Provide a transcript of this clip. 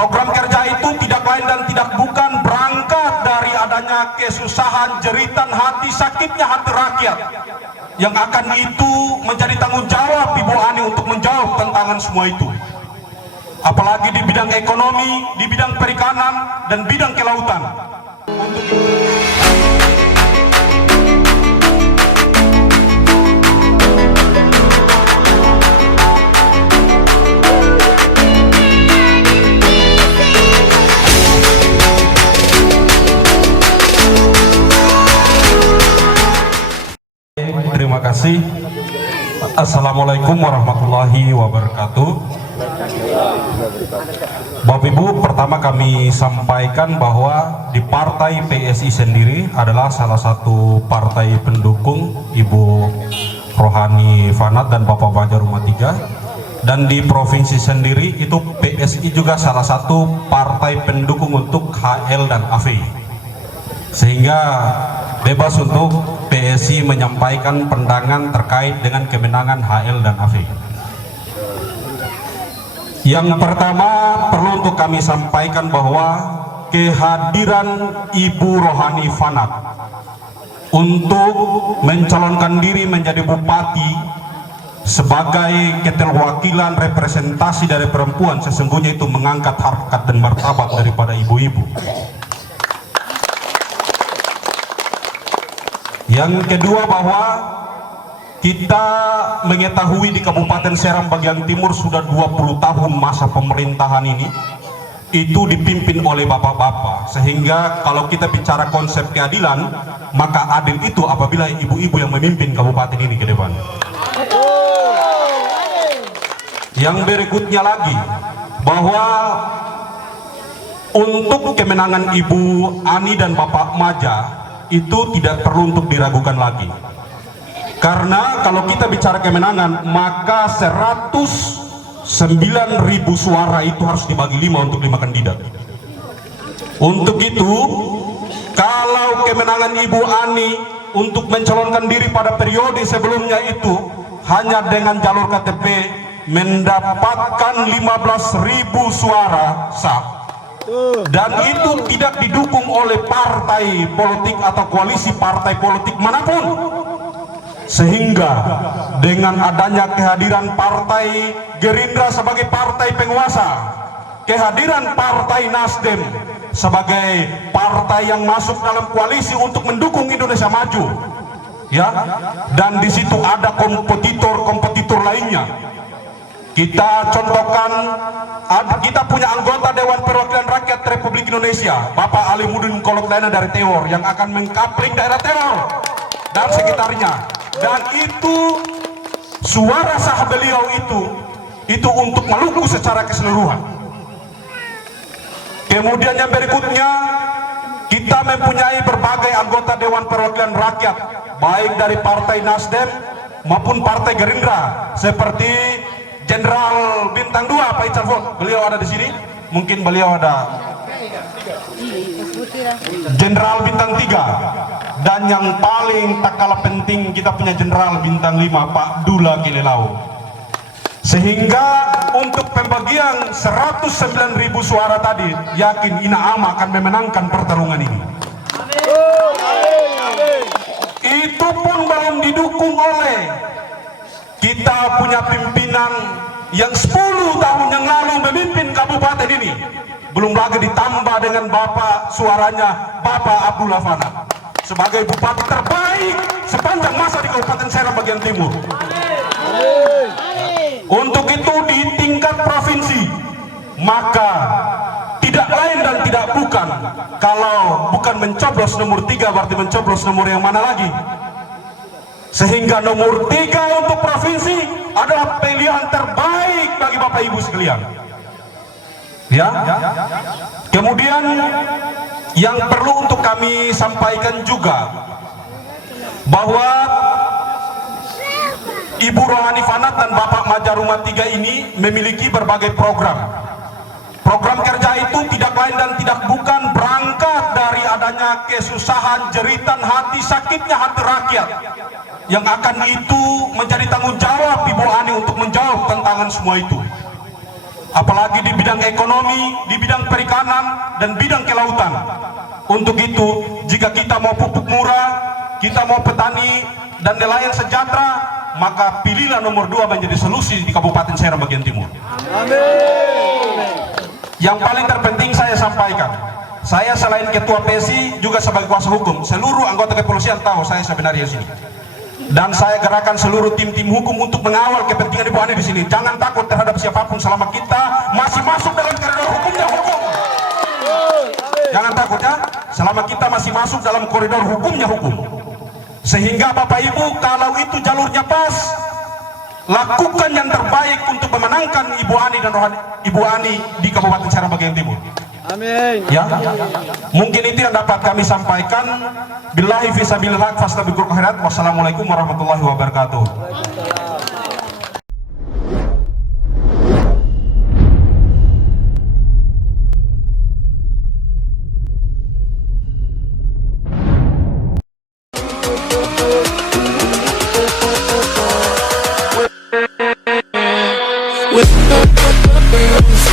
Program kerja itu tidak lain dan tidak bukan berangkat dari adanya kesusahan, jeritan hati, sakitnya hati rakyat, yang akan itu menjadi tanggung jawab Ibu Ani untuk menjawab tantangan semua itu, apalagi di bidang ekonomi, di bidang perikanan, dan bidang kelautan. Untuk terima kasih. Assalamualaikum warahmatullahi wabarakatuh. Bapak Ibu, pertama kami sampaikan bahwa di partai PSI sendiri adalah salah satu partai pendukung Ibu Rohani Fanat dan Bapak Maja Rumah Tiga, dan di provinsi sendiri itu PSI juga salah satu partai pendukung untuk HL dan AV, sehingga bebas untuk PSI menyampaikan pandangan terkait dengan kemenangan HL dan AV. Yang pertama perlu untuk kami sampaikan bahwa kehadiran Ibu Rohani Fanat untuk mencalonkan diri menjadi bupati sebagai keterwakilan representasi dari perempuan sesungguhnya itu mengangkat harkat dan martabat daripada ibu-ibu. Yang kedua bahwa kita mengetahui di Kabupaten Serang bagian timur sudah 20 tahun masa pemerintahan ini itu dipimpin oleh bapak-bapak, sehingga kalau kita bicara konsep keadilan, maka adil itu apabila ibu-ibu yang memimpin kabupaten ini ke depan. Yang berikutnya lagi bahwa untuk kemenangan Ibu Ani dan Bapak Maja itu tidak perlu untuk diragukan lagi, karena kalau kita bicara kemenangan maka 109.000 suara itu harus dibagi 5 untuk 5 kandidat. Untuk itu kalau kemenangan Ibu Ani untuk mencalonkan diri pada periode sebelumnya itu hanya dengan jalur KTP mendapatkan 15.000 suara sah, dan itu tidak didukung oleh partai politik atau koalisi partai politik manapun, sehingga dengan adanya kehadiran partai Gerindra sebagai partai penguasa, kehadiran partai Nasdem sebagai partai yang masuk dalam koalisi untuk mendukung Indonesia Maju, ya, dan di situ ada kompetitor lainnya. Kita contohkan, kita punya anggota Dewan Perwakilan Rakyat Republik Indonesia, Bapak Alimuddin Koloklena dari Teor, yang akan mengkapling daerah Teor dan sekitarnya. Dan itu suara sah beliau itu untuk Maluku secara keseluruhan. Kemudian yang berikutnya, kita mempunyai berbagai anggota Dewan Perwakilan Rakyat, baik dari Partai Nasdem maupun Partai Gerindra, seperti Jenderal Bintang 2 Pak Ican Fok, beliau ada di sini. Mungkin beliau ada Jenderal Bintang 3, dan yang paling tak kalah penting kita punya Jenderal Bintang 5 Pak Dula Kilelau. Sehingga untuk pembagian 109.000 suara tadi, yakin Ina Ama akan memenangkan pertarungan ini. Itu pun belum didukung oleh kita punya pimpinan yang 10 tahun yang lalu memimpin kabupaten ini, belum lagi ditambah dengan Bapak suaranya Bapak Abdullah Fanat sebagai bupati terbaik sepanjang masa di Kabupaten Serang bagian timur. Untuk itu di tingkat provinsi, maka tidak lain dan tidak bukan, kalau bukan mencoblos nomor 3 berarti mencoblos nomor yang mana lagi? Sehingga nomor 3 untuk provinsi adalah pilihan terbaik bagi Bapak Ibu sekalian, ya. Kemudian yang perlu untuk kami sampaikan juga bahwa Ibu Rohani Fanat dan Bapak Maja Rumah Tiga ini memiliki berbagai program. Program kerja itu tidak lain dan tidak bukan berangkat dari adanya kesusahan, jeritan hati, sakitnya hati rakyat, yang akan itu menjadi tanggung jawab Ibu Ani untuk menjawab tantangan semua itu. apalagi di bidang ekonomi, di bidang perikanan, dan bidang kelautan. Untuk itu, jika kita mau pupuk murah, kita mau petani dan nelayan sejahtera, maka pilihlah nomor 2 menjadi solusi di Kabupaten Serang bagian timur. Yang paling terpenting saya sampaikan, saya selain ketua PSI juga sebagai kuasa hukum, seluruh anggota kepolisian tahu saya sebenarnya di sini. Dan saya gerakan seluruh tim-tim hukum untuk mengawal kepentingan Ibu Ani di sini. Jangan takut terhadap siapapun selama kita masih masuk dalam koridor hukumnya hukum. Jangan takut ya, selama kita masih masuk dalam koridor hukumnya hukum. Sehingga Bapak Ibu, kalau itu jalurnya pas, lakukan yang terbaik untuk memenangkan Ibu Ani dan rohani Ibu Ani di Kabupaten Serang bagian timur. Amin. Ya, mungkin itu yang dapat kami sampaikan. Billahi fisabilillah fastabiqul khairat. Wassalamualaikum warahmatullahi wabarakatuh. With